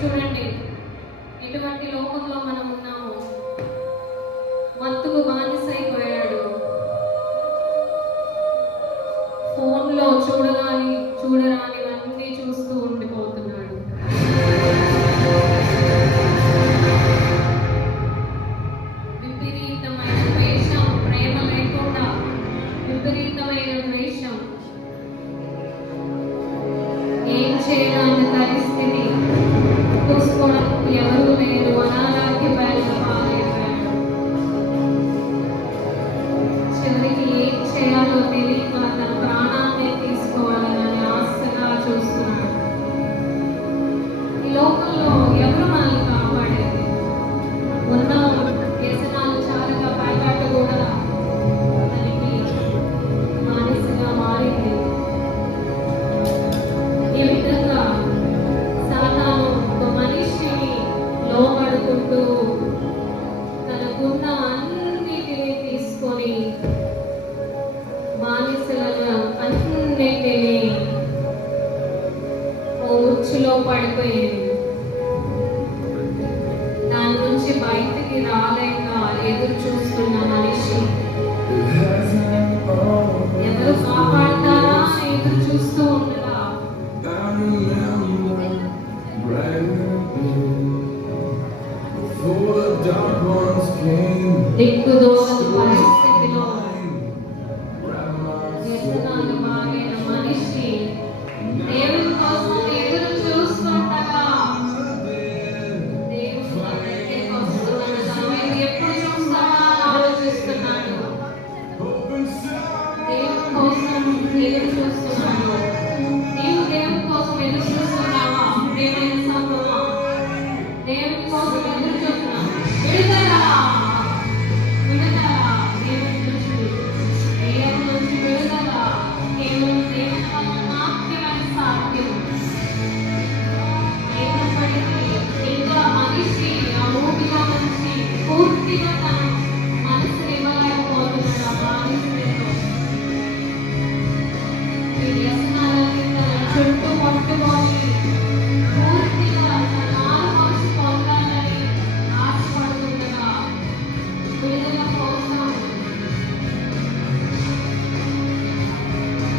చూడండి ఎటువంటి లోకంలో మనం ఉన్నాము. మత్తుకు బానిసైపోయాడు. ఫోన్లో చూడరానివన్నీ చూస్తూ ఉండిపోతున్నాడు. విపరీతమైన ద్వేషం, ప్రేమ లేకుండా విపరీతమైన ద్వేషం. ఏం చేయడానికి పరిస్థితి, చూసుకోవడానికి ఎవరూ లేరు. అనారోగ్య పాలైపోయాడు. చివరికి ఏం చేయాలో తెలియక తన ప్రాణాన్ని తీసుకోవాలని ఆశగా చూస్తున్నాడు. ఈ లోకంలో ఎవరు మనల్ని కాపాడేది? ఉన్న వ్యసనాలు చాలుగా ప్యాకెట్ కూడా తనకి మానసిగా మారింది. ఈ విధంగా సాతాను ఒక మనిషిని లోబడుకుంటూ తనకున్న అన్నిటినీ తీసుకొని బానిసలను అన్నిటినీ ఓ ఉచ్చులో పడిపోయింది. దాని నుంచి బయటికి రాలేక ఎదురు చూస్తున్న మనిషి, ఎవరు కాపాడతారా ఎదురు చూస్తూ ఉండగా దిక్కుదోచని పరిస్థితిలో వ్యసనాలు బాగైన మనిషి దేవుని కోసం ఎదురు చూస్తుండగా దేవుడు దగ్గరికి వస్తున్నాడు. తన వైపు ఎప్పుడు చూస్తావా అని ఆలోచిస్తున్నాడు. దేవుని కోసం ఎదురు చూస్తున్నాడు. నీవు దేవుని కోసం ఎదురు చూస్తున్నావా? ప్రియమైన సంగమా, దేవుని కోసం ఎదురు చూస్తున్నావు. విడుదల దేవుని నుంచి, దేవుని నుంచి విడుదల కేవలం దేవుని వల్ల మాత్రమే సాధ్యం. అయినప్పటికీ ఇంకా మనిషి ఆ ఊపిలో నుంచి పూర్తిగా తన మనసుని ఇవ్వలేకపోతున్నాడు. ఆ బానిసతో ఈ వ్యసనాలన్నీ తన చుట్టూ పట్టుకొని పూర్తిగా తన మనసు పొందాలని ఆశపడుతుండగా విడుదల కోసం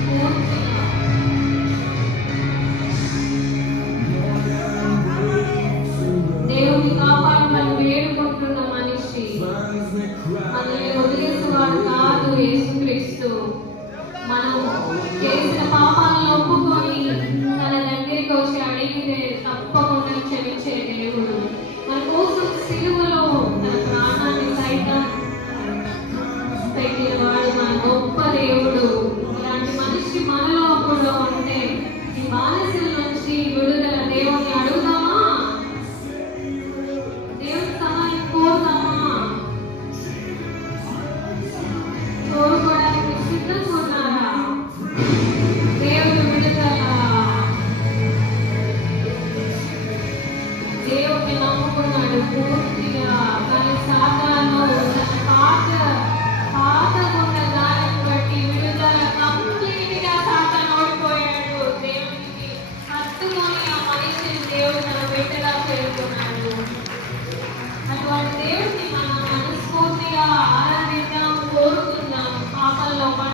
పూర్తిగా దేవుని కాపాడాలని వేడుకుంటున్న మనిషి మనల్ని వదిలేసేవాడు కాదు యేసుక్రీస్తు. మనం చేసిన పాపాలను ఒప్పుకొని తన దగ్గరికి వచ్చి అడిగితే తప్పకుండా క్షమించే దేవుడు. మన కోసం సిలువలో తన ప్రాణాన్ని సైతం పెట్టినవాడు మన గొప్ప దేవుడు.